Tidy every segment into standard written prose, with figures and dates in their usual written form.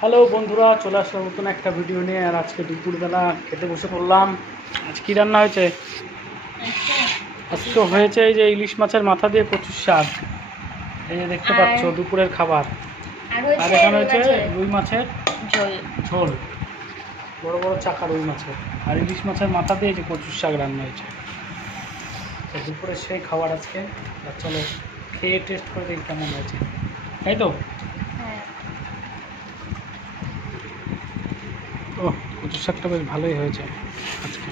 Hello বন্ধুরা, চলে আসলাম নতুন একটা ভিডিও নিয়ে। আর আজকে দুপুরবেলা খেতে বসে পড়লাম। আজ কী রান্না হয়েছে? আজকে হয়েছে এই যে ইলিশ মাছের মাথা দিয়ে কচুর শাক, এই যে দেখতে পাচ্ছ দুপুরের খাবার। আর এখানে হয়েছে রুই মাছের ঝোল, বড় বড় চাকা রুই মাছের। আর ইলিশ মাছের মাথা দিয়ে যে কচুর শাক রান্না হয়েছে। তো দুপুরের সেই খাবার আজকে। আর চলো খেয়ে টেস্ট করে দেখি কেমন হয়েছে, তাই তো? ও, কচুর শাকটা বেশ ভালোই হয়েছে আজকে।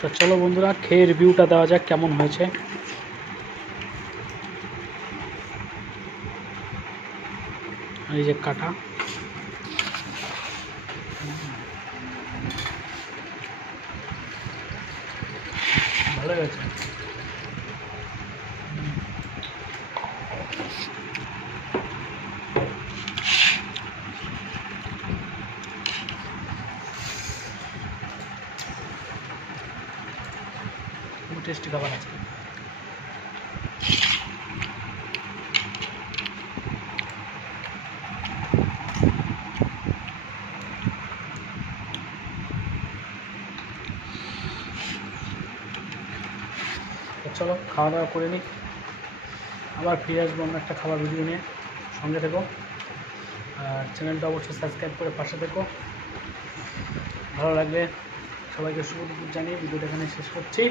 তো চলো বন্ধুরা, খেয়ে রিভিউটা দেওয়া যাক কেমন হয়েছে। এই যে কাটা, ভালো হয়েছে। খুব টেস্টি খাবার আছে। চলো খাওয়া দাওয়া করে নিই, আবার ফিরে আসবো অন্য একটা খাবার ভিডিও নিয়ে। সঙ্গে থেকো, আর চ্যানেলটা অবশ্যই সাবস্ক্রাইব করে পাশে থেকো। ভালো লাগলে সবাইকে শুভ দুপুর জানিয়ে ভিডিওটা এখানে শেষ করছি।